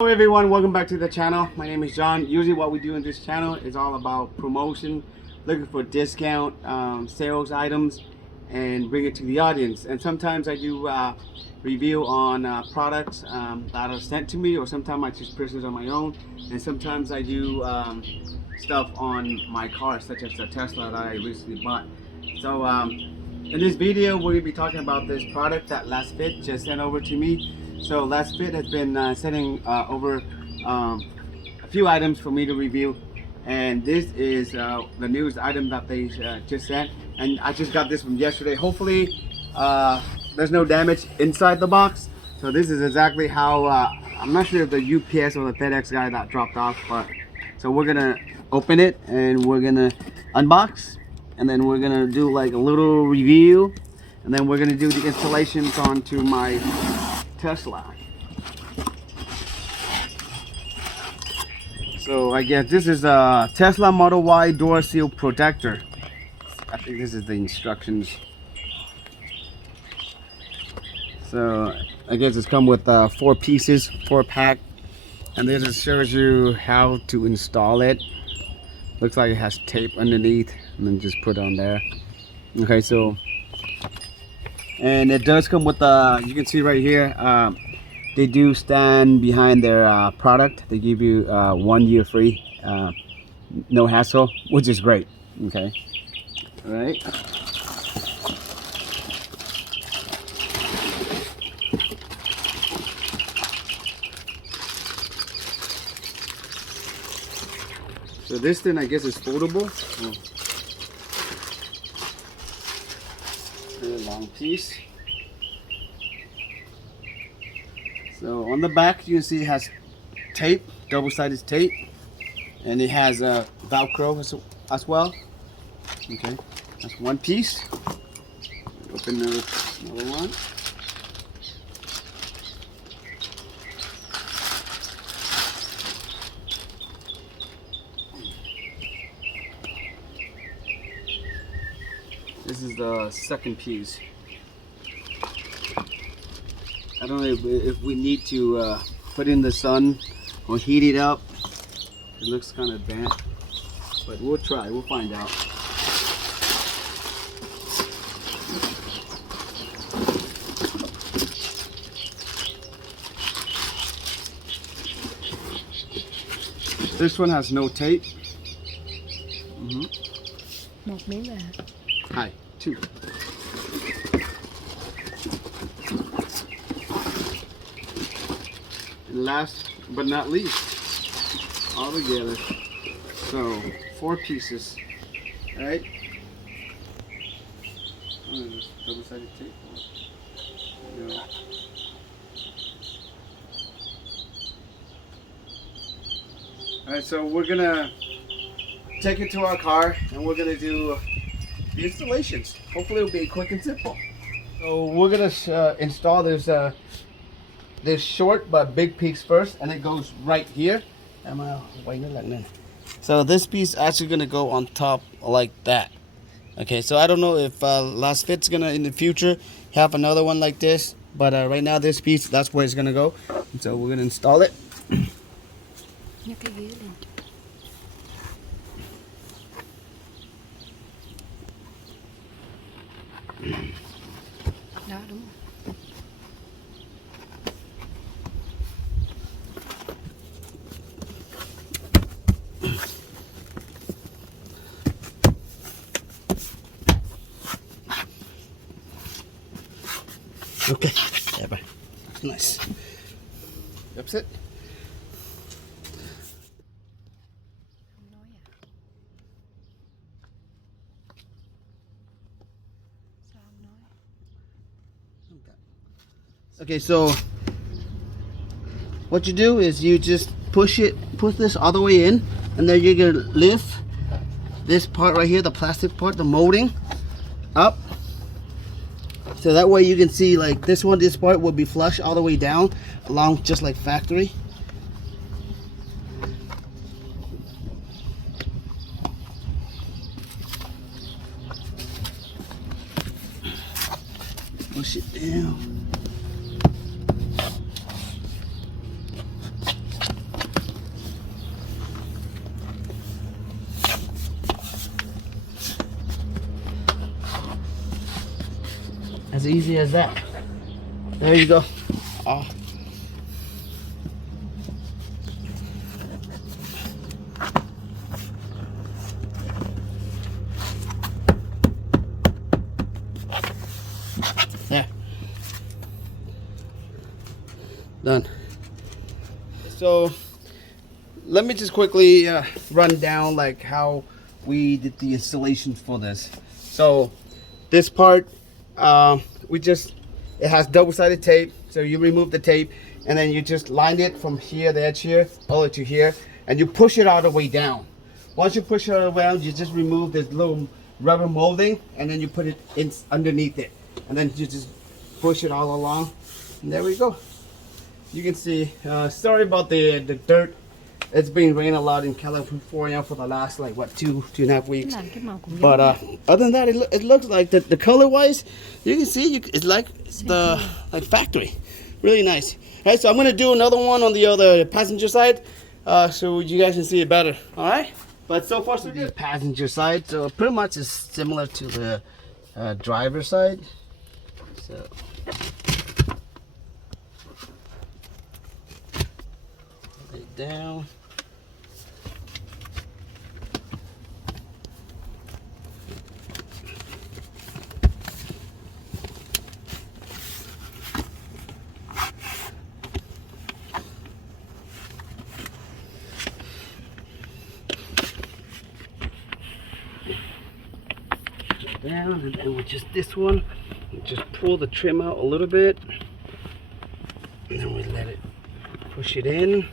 Hello everyone, welcome back to the channel. My name is John. Usually what we do in this channel is all about promotion, looking for discount sales items and bring it to the audience. And sometimes I do review on products that are sent to me, or sometimes I just purchase on my own, and sometimes I do stuff on my car, such as the Tesla that I recently bought. So in this video we're going to be talking about this product that Lasfit just sent over to me. So Lasfit has been sending over a few items for me to review, and this is the newest item that they just sent, and I just got this from yesterday. Hopefully there's no damage inside the box. So this is exactly how I'm not sure if the UPS or the FedEx guy that dropped off, but so we're gonna open it and we're gonna unbox, and then we're gonna do like a little review, and then we're gonna do the installations onto my Tesla. So I guess this is a Tesla Model Y door seal protector. I think this is the instructions. So I guess it's come with 4 pieces, 4 pack, and this just shows you how to install it. Looks like it has tape underneath, and then just put on there. Okay, so and it does come with you can see right here, they do stand behind their product. They give you 1 year free, no hassle, which is great. Okay, all right. So this thing I guess is foldable. Very long piece. So on the back you can see it has tape, double-sided tape, and it has a Velcro as well. Okay, that's one piece. Open another one. This is the second piece. I don't know if we need to put in the sun or heat it up. It looks kind of bent, but we'll try. We'll find out. This one has no tape. Một miếng là Hi, 2. And last but not least, all together, so 4 pieces. All right. Double-sided tape. Yeah. All right, so we're gonna take it to our car and we're gonna do the installations. Hopefully it'll be quick and simple. So we're gonna install this short but big piece first, and it goes right here. So this piece actually gonna go on top like that. Okay, so I don't know if Lasfit's gonna in the future have another one like this, but right now this piece, that's where it's gonna go. So we're gonna install it. nhấc cái ghế lên. Đó đúng rồi. Okay, yeah, bye. Nice. That's it. Không nói à? Sao không nói? Okay, so what you do is you just push this all the way in, and then you're gonna lift this part right here, the plastic part, the molding, up. So that way you can see, like this part will be flush all the way down, along just like factory. Push it down. easy as that. There you go. Oh. There. Done. So let me just quickly run down like how we did the installation for this. So this part, it has double-sided tape. So you remove the tape and then you just line it from here, the edge here, all the way to here, and you push it all the way down. Once you push it all the way down, you just remove this little rubber molding and then you put it in underneath it. And then you just push it all along. And there we go. You can see, sorry about the dirt. It's been raining a lot in California for the last like what 2.5 weeks. But other than that, it looks like the color wise, you can see it's like the factory, really nice. All right, so I'm gonna do another one on the other passenger side, so you guys can see it better. All right, but so far so good. Passenger side, so pretty much is similar to the driver side. So. Lay it down. Down, and then with just this one, we just pull the trim out a little bit, and then we let it push it in.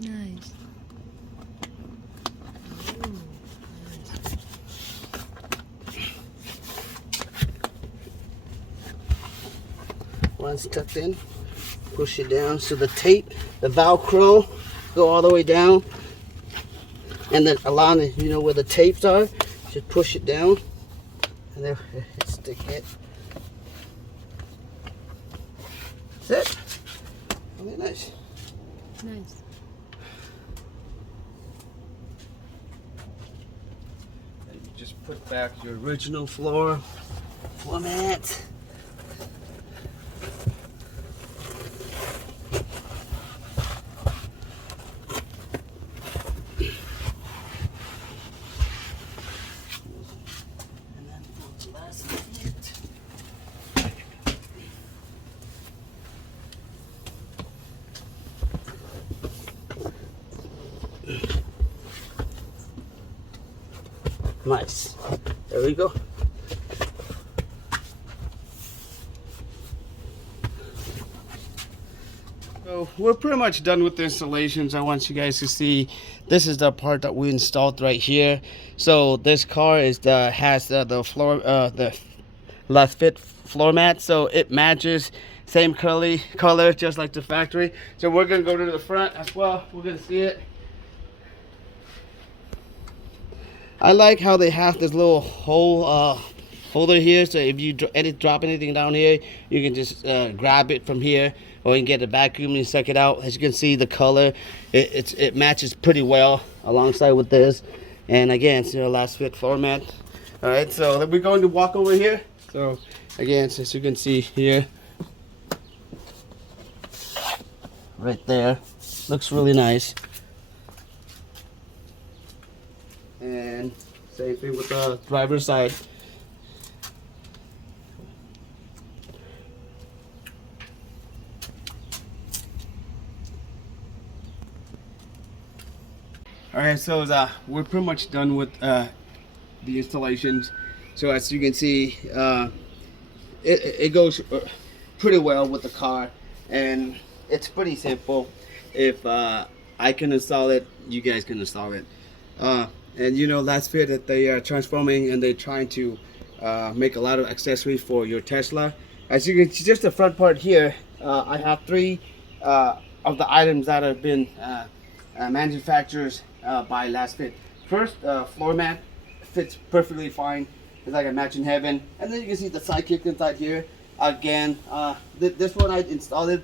Nice. Once tucked in, push it down so the tape, the Velcro, go all the way down, and then along it, you know where the tapes are, just push it down, and there, stick it. That's it. Really nice. Nice. And you just put back your original floor mat. Nice. There we go. So we're pretty much done with the installations. I want you guys to see this is the part that we installed right here. So this car has the floor the Lasfit floor mat, so it matches same color just like the factory. So we're gonna go to the front as well. We're gonna see it. I like how they have this little hole holder here, so if you drop anything down here, you can just grab it from here, or you can get a vacuum and suck it out. As you can see, the color it matches pretty well alongside with this. And again, it's your Lasfit floor mat. All right, so we're going to walk over here. So again, as you can see here, right there, looks really nice. And same thing with the driver's side. All right, so we're pretty much done with the installations. So as you can see, it goes pretty well with the car, and it's pretty simple. If I can install it, you guys can install it. And you know, Lasfit that they are transforming and they're trying to make a lot of accessories for your Tesla. As you can see, just the front part here, I have 3 of the items that have been manufactured by Lasfit. First, floor mat fits perfectly fine. It's like a match in heaven. And then you can see the sidekick inside here. Again, this one I installed it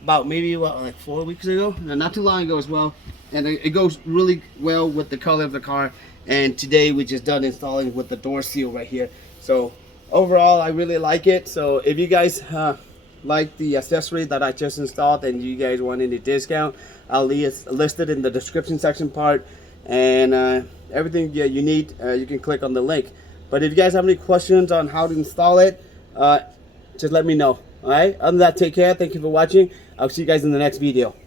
about maybe like 4 weeks ago, not too long ago as well. And it goes really well with the color of the car. And today we just done installing with the door seal right here. So overall, I really like it. So if you guys like the accessory that I just installed and you guys want any discount, I'll list it in the description section part, and everything you need, you can click on the link. But if you guys have any questions on how to install it, just let me know. All right, other than that, take care. Thank you for watching. I'll see you guys in the next video.